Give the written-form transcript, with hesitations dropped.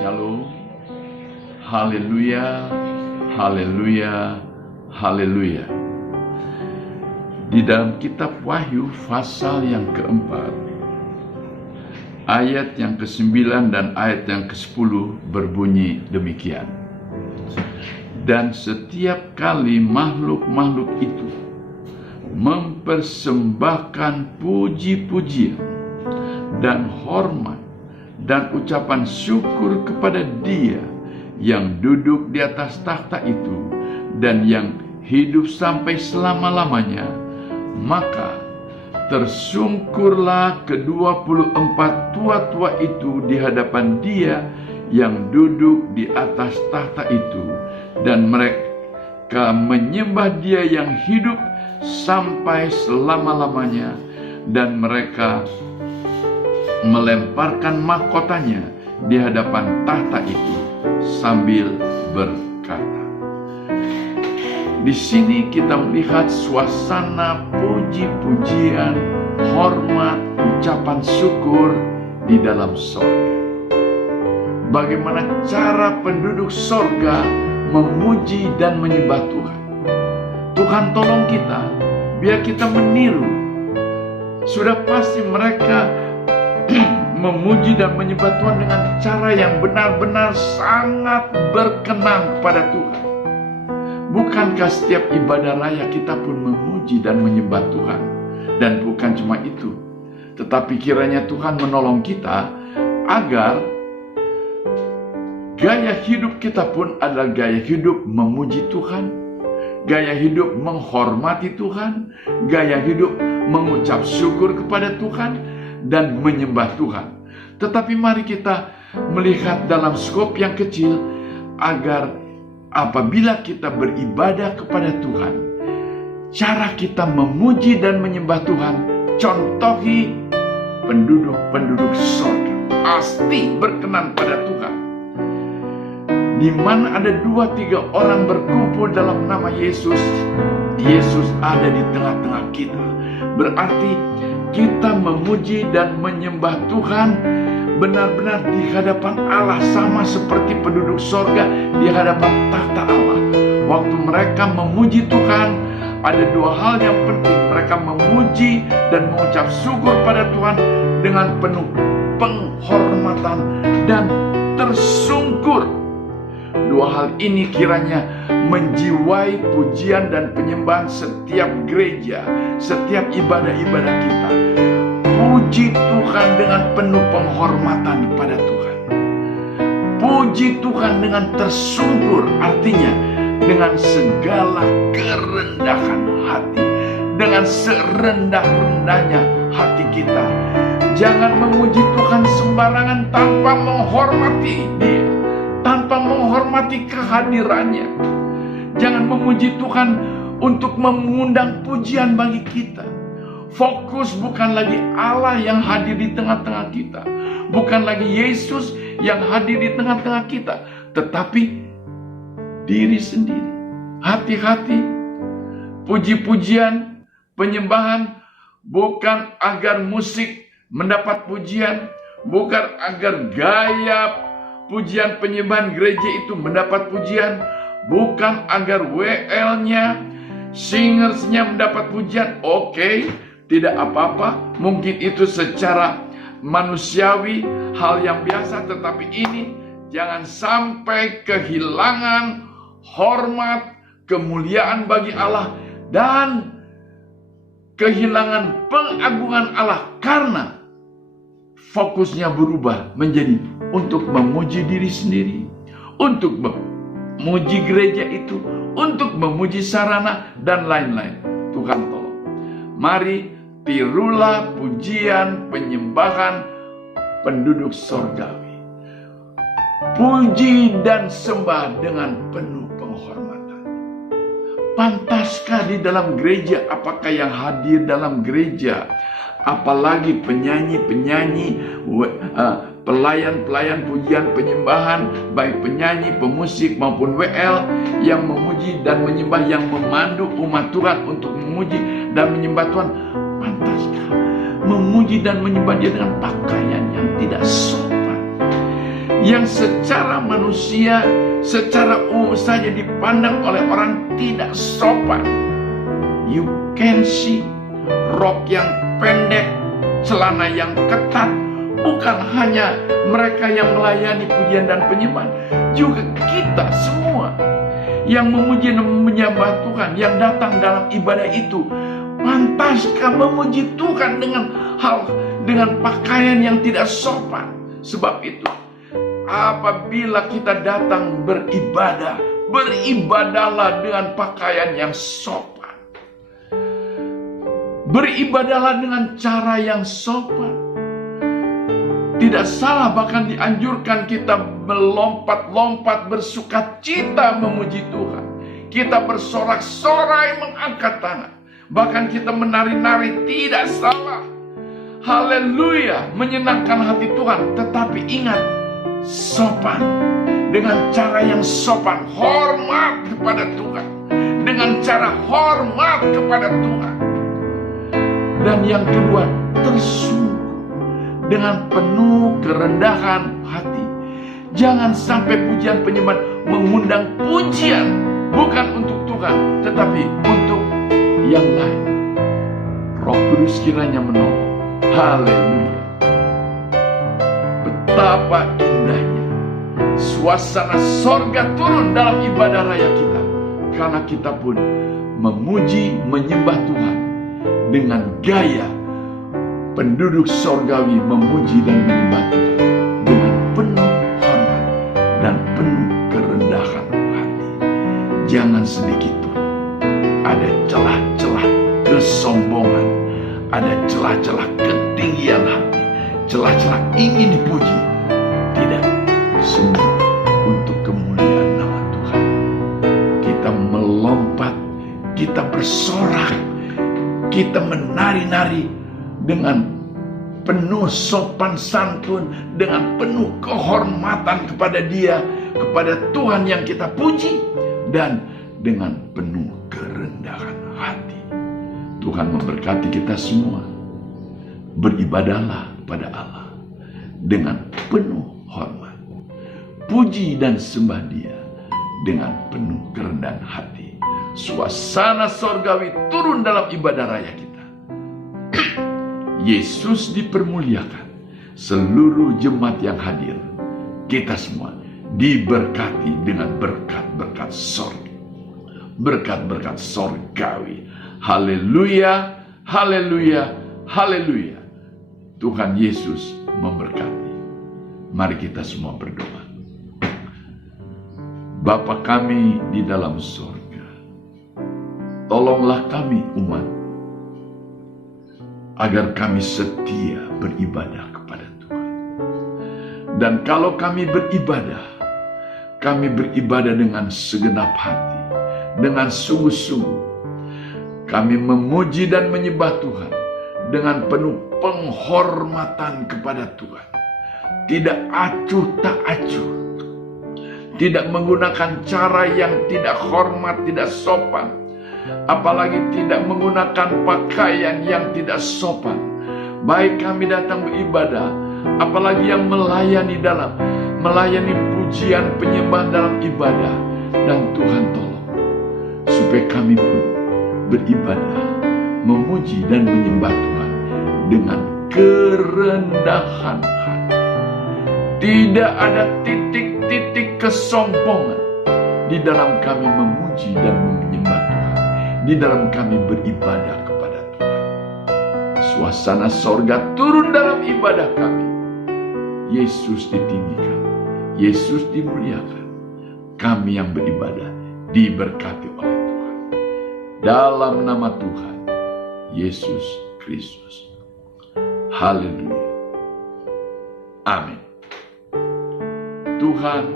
Shalom. Haleluya, haleluya, haleluya. Di dalam kitab Wahyu pasal yang keempat, ayat yang ke-9 dan ayat yang ke-10 berbunyi demikian. Dan setiap kali makhluk-makhluk itu mempersembahkan puji-pujian dan hormat dan ucapan syukur kepada Dia yang duduk di atas takhta itu dan yang hidup sampai selama-lamanya, maka tersungkurlah ke-24 tua-tua itu di hadapan Dia yang duduk di atas takhta itu, dan mereka menyembah Dia yang hidup sampai selama-lamanya, dan mereka melemparkan mahkotanya di hadapan tahta itu sambil berkata. Di sini kita melihat suasana puji-pujian, hormat, ucapan syukur di dalam sorga. Bagaimana cara penduduk sorga memuji dan menyembah Tuhan. Tuhan tolong kita, biar kita meniru. Sudah pasti mereka memuji dan menyembah Tuhan dengan cara yang benar-benar sangat berkenan pada Tuhan. Bukankah setiap ibadah raya kita pun memuji dan menyembah Tuhan? Dan bukan cuma itu, tetapi kiranya Tuhan menolong kita agar gaya hidup kita pun adalah gaya hidup memuji Tuhan, gaya hidup menghormati Tuhan, gaya hidup mengucap syukur kepada Tuhan, dan menyembah Tuhan. Tetapi mari kita melihat dalam skop yang kecil, agar apabila kita beribadah kepada Tuhan, cara kita memuji dan menyembah Tuhan contohi penduduk-penduduk surga, pasti berkenan pada Tuhan. Di mana ada 2-3 orang berkumpul dalam nama Yesus, Yesus ada di tengah-tengah kita. Berarti kita memuji dan menyembah Tuhan benar-benar di hadapan Allah, sama seperti penduduk sorga di hadapan takhta Allah. Waktu mereka memuji Tuhan, ada 2 hal yang penting. Mereka memuji dan mengucap syukur pada Tuhan dengan penuh penghormatan dan tersungkur. 2 hal ini kiranya menjiwai pujian dan penyembahan setiap gereja, setiap ibadah-ibadah kita. Puji Tuhan dengan penuh penghormatan kepada Tuhan. Puji Tuhan dengan tersungkur, artinya dengan segala kerendahan hati, dengan serendah-rendahnya hati kita. Jangan memuji Tuhan sembarangan tanpa menghormati Dia, tanpa menghormati kehadirannya. Jangan memuji Tuhan untuk mengundang pujian bagi kita. Fokus bukan lagi Allah yang hadir di tengah-tengah kita, bukan lagi Yesus yang hadir di tengah-tengah kita, tetapi diri sendiri. Hati-hati, puji-pujian, penyembahan bukan agar musik mendapat pujian, bukan agar gaya pujian penyembahan gereja itu mendapat pujian, bukan agar WL-nya, singers-nya mendapat pujian. Oke, tidak apa-apa, mungkin itu secara manusiawi, hal yang biasa, tetapi ini jangan sampai kehilangan hormat, kemuliaan bagi Allah, dan kehilangan pengagungan Allah karena fokusnya berubah menjadi untuk memuji diri sendiri, untuk memuji gereja itu, untuk memuji sarana, dan lain-lain. Tuhan tolong. Mari tirulah pujian penyembahan penduduk sorgawi. Puji dan sembah dengan penuh penghormatan. Pantaskah di dalam gereja? Apakah yang hadir dalam gereja, apalagi penyanyi-penyanyi, pelayan-pelayan pujian penyembahan, baik penyanyi, pemusik maupun WL, yang memuji dan menyembah, yang memandu umat Tuhan untuk memuji dan menyembah Tuhan? Pantaskah memuji dan menyembah Dia dengan pakaian yang tidak sopan, yang secara manusia, secara umum saja dipandang oleh orang tidak sopan. You can see rok yang pendek, celana yang ketat. Bukan hanya mereka yang melayani pujian dan penyembahan, juga kita semua yang memuji dan menyembah Tuhan, yang datang dalam ibadah itu. Pantaskah memuji Tuhan dengan pakaian yang tidak sopan? Sebab itu, apabila kita datang beribadah, beribadahlah dengan pakaian yang sopan. Beribadahlah dengan cara yang sopan. Tidak salah, bahkan dianjurkan kita melompat-lompat bersukacita memuji Tuhan. Kita bersorak-sorai mengangkat tangan. Bahkan kita menari-nari, tidak salah. Haleluya, menyenangkan hati Tuhan. Tetapi ingat, sopan. Dengan cara yang sopan, hormat kepada Tuhan. Dengan cara hormat kepada Tuhan. Dan yang kedua, tersungguh. Dengan penuh kerendahan hati. Jangan sampai pujian penyembahan mengundang pujian bukan untuk Tuhan, tetapi untuk yang lain. Roh Kudus kiranya menolong. Haleluya. Betapa indahnya suasana sorga turun dalam ibadah raya kita, karena kita pun memuji, menyembah Tuhan dengan gaya penduduk sorgawi memuji dan menyembah Tuhan dengan penuh hormat dan penuh kerendahan hati. Jangan sedikit pun ada celah-celah kesombongan, ada celah-celah ketinggian hati, celah-celah ingin dipuji. Tidak, semua untuk kemuliaan nama Tuhan. Kita melompat, kita bersorak, kita menari-nari dengan penuh sopan santun, dengan penuh kehormatan kepada Dia, kepada Tuhan yang kita puji, dan dengan penuh kerendahan hati. Tuhan memberkati kita semua. Beribadahlah pada Allah dengan penuh hormat. Puji dan sembah Dia dengan penuh kerendahan hati. Suasana sorgawi turun dalam ibadah raya kita. Yesus dipermuliakan, seluruh jemaat yang hadir, kita semua diberkati dengan berkat-berkat sorga, berkat-berkat sorgawi. Haleluya, haleluya, haleluya. Tuhan Yesus memberkati. Mari kita semua berdoa. Bapa kami di dalam sorga, tolonglah kami umat, agar kami setia beribadah kepada Tuhan. Dan kalau kami beribadah dengan segenap hati, dengan sungguh-sungguh. Kami memuji dan menyembah Tuhan dengan penuh penghormatan kepada Tuhan. Tidak acuh tak acuh. Tidak menggunakan cara yang tidak hormat, tidak sopan. Apalagi tidak menggunakan pakaian yang tidak sopan. Baik kami datang beribadah, apalagi yang melayani pujian penyembahan dalam ibadah. Dan Tuhan tolong supaya kami pun beribadah, memuji dan menyembah Tuhan dengan kerendahan hati. Tidak ada titik-titik kesombongan di dalam kami memuji dan menyembah Tuhan, di dalam kami beribadah kepada Tuhan. Suasana sorga turun dalam ibadah kami. Yesus ditinggikan, Yesus dimuliakan. Kami yang beribadah diberkati oleh Tuhan. Dalam nama Tuhan Yesus Kristus. Haleluya. Amin. Tuhan